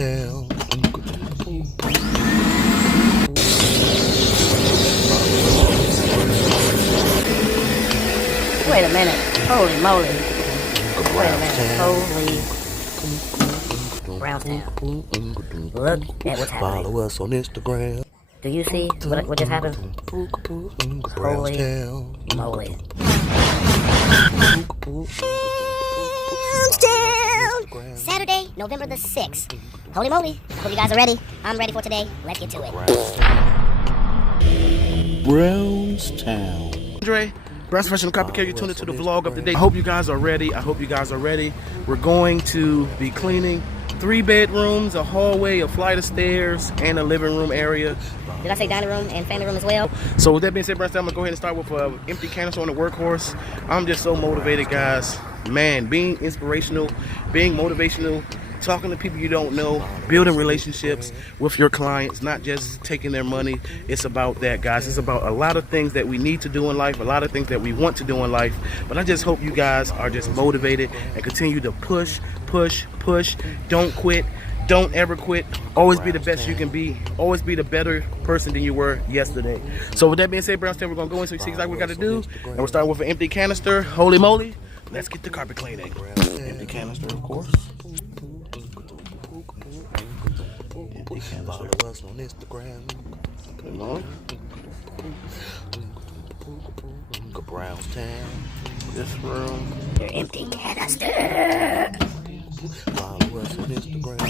Brownstown. Wait a minute. Holy moly. Wait a minute. Holy Brownstown. Look at what's happening. Follow us on Instagram. Do you see what just happened? Holy moly. Brownstown! Saturday, November the 6th. Holy moly. I hope you guys are ready. I'm ready for today. Let's get to it. Brownstown. Andre, Brown's Professional Copycat, you tuned into the vlog of the day. I hope you guys are ready. We're going to be cleaning 3 bedrooms, a hallway, a flight of stairs, and a living room area. Did I say dining room and family room as well? So with that being said, Brownstown, I'm going to go ahead and start with an empty canister on the workhorse. I'm just so motivated, guys. Man, being inspirational, being motivational, talking to people you don't know, building relationships with your clients, not just taking their money. It's about that, guys. It's about a lot of things that we need to do in life, a lot of things that we want to do in life. But I just hope you guys are just motivated and continue to push. Don't quit. Don't ever quit. Always be the best you can be. Always be the better person than you were yesterday. So with that being said, Brownstown, we're going to go in so you see exactly what we got to do. And we're starting with an empty canister. Holy moly. Let's get the carpet cleaning. Empty canister, of course. Follow us on Instagram. Put it on. Brownstown. This room. Your empty canister. Follow us on Instagram.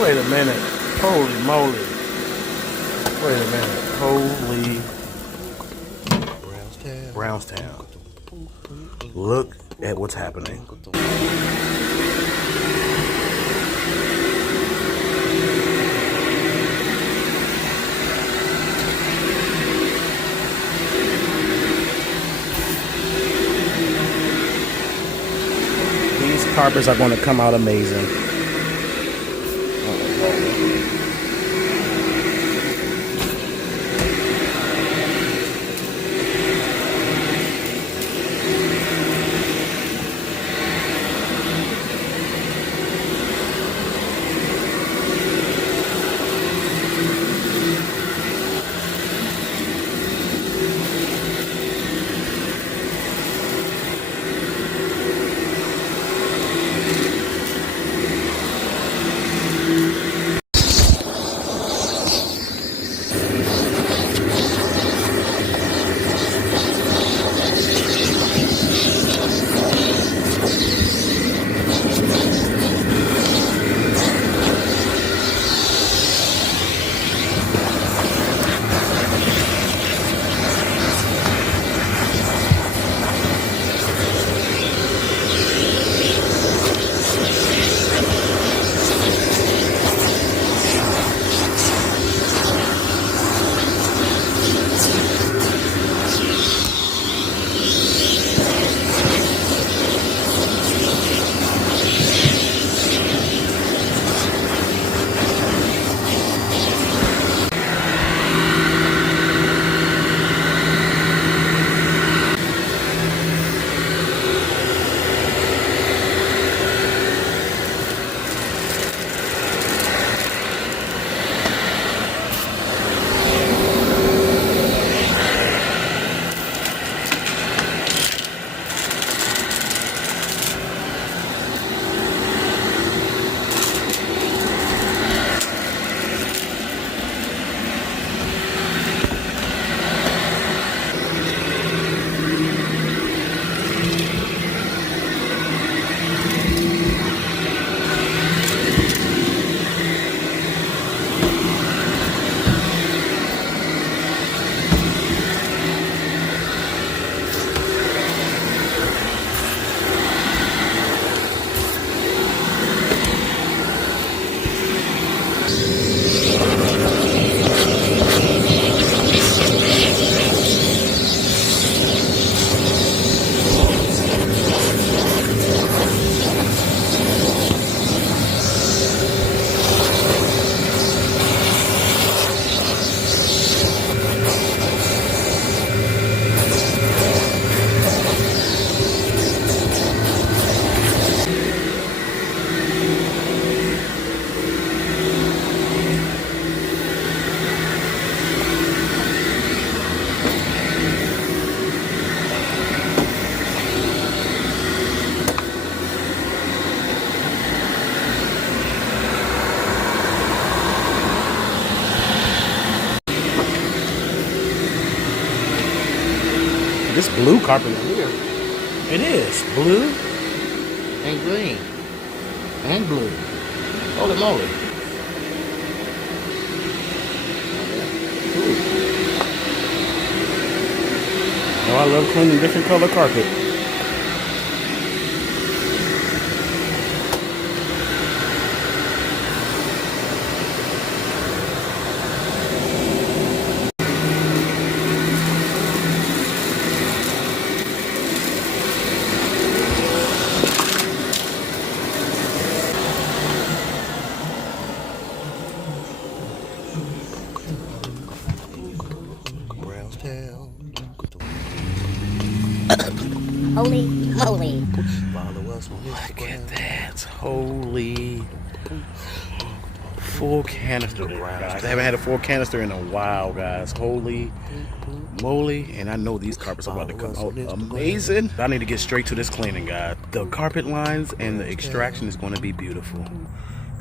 Wait a minute. Holy moly. Wait a minute. Holy Brownstown. Look at what's happening. These carpets are going to come out amazing. This blue carpet in here. It is blue and green and blue. Holy moly. Oh, I love cleaning different color carpet. Brownstown. Holy moly. Follow us on Look Instagram. at that. Holy. Full canister, guys. I haven't had a full canister in a while, guys. Holy moly. And I know these carpets are about to come out amazing. I need to get straight to this cleaning, guys. The carpet lines and the extraction is going to be beautiful.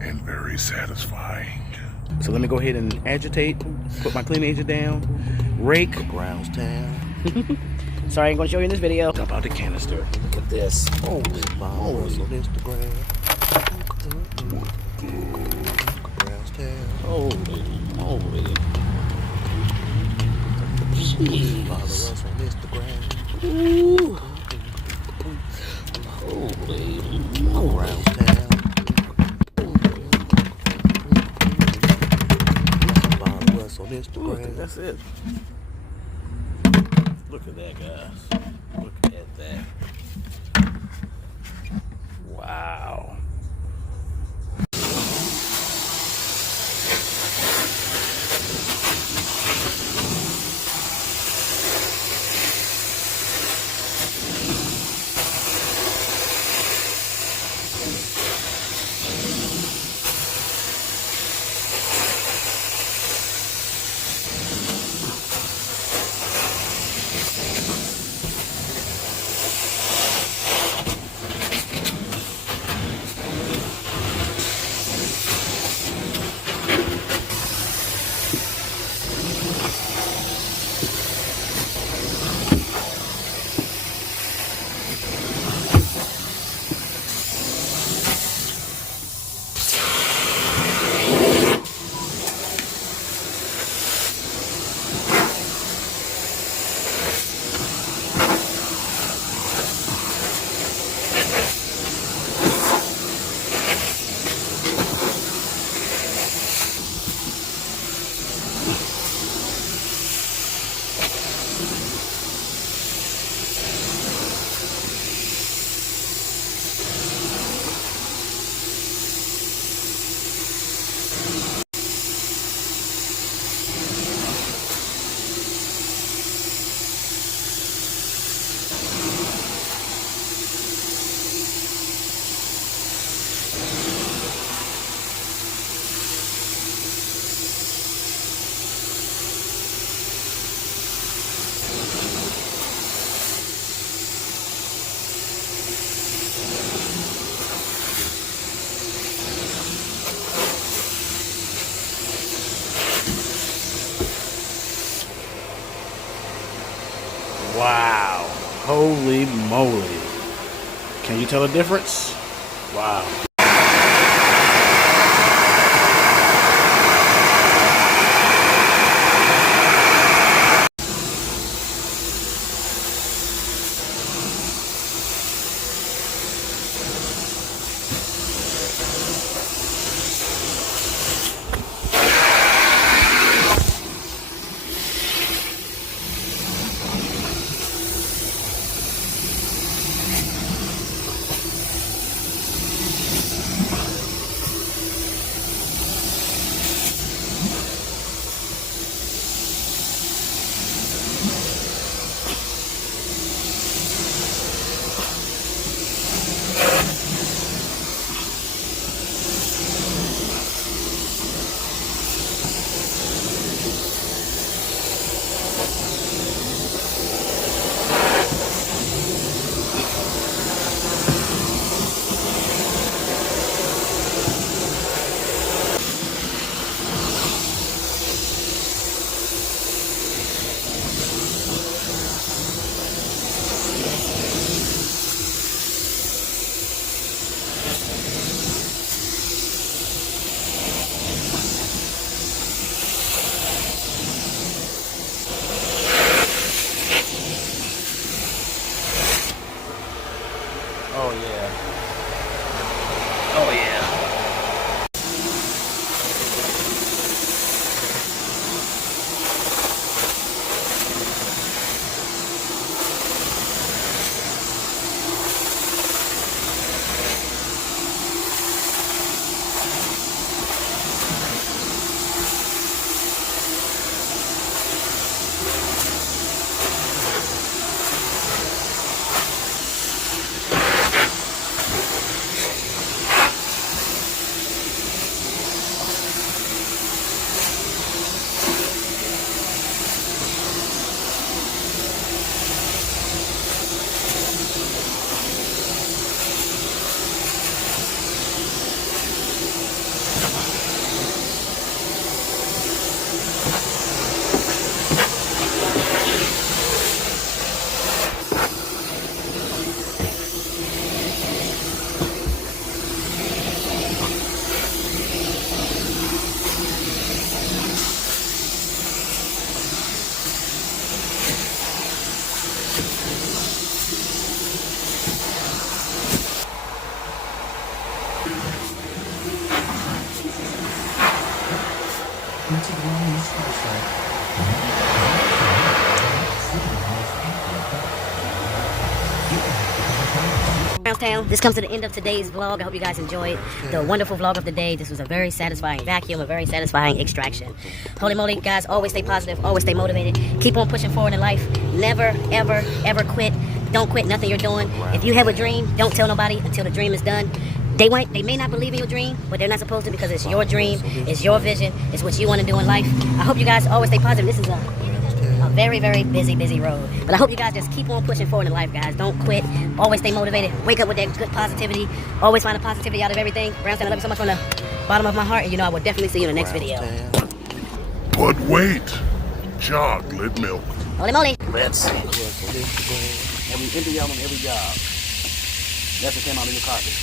And very satisfying. So let me go ahead and agitate, put my cleaning agent down, rake. Brownstown. Sorry, I'm going to show you in this video. Dump out the canister. Look at this. Holy Follow us on moly. Instagram. Brownstown. Holy moly. Follow Jeez. us on Instagram. Ooh. Holy moly. Brownstown. Follow us on Look, Instagram. that's it. Look at that, guys. Look at that. Wow. Wow. Holy moly. Can you tell the difference? Wow. Brownstown, this comes to the end of today's vlog. I hope you guys enjoyed the wonderful vlog of the day. This was a very satisfying vacuum, a very satisfying extraction. Holy moly, guys, always stay positive, always stay motivated. Keep on pushing forward in life. Never, ever, ever quit. Don't quit nothing you're doing. If you have a dream, don't tell nobody until the dream is done. They may not believe in your dream, but they're not supposed to, because it's your dream, it's your vision, it's what you want to do in life. I hope you guys always stay positive. This is a very, very busy road. But I hope you guys just keep on pushing forward in life, guys. Don't quit. Always stay motivated. Wake up with that good positivity. Always find the positivity out of everything. Brownstown, I love you so much from the bottom of my heart, and you know I will definitely see you in the next video. But wait, chocolate milk. Holy moly. Let's see. And we empty out on every job. That's what came out of your carpet.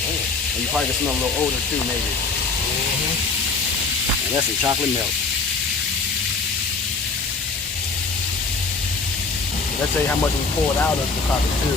And you probably can smell a little odor too, maybe. And that's some chocolate milk. Let's say how much we poured out of the carpet too.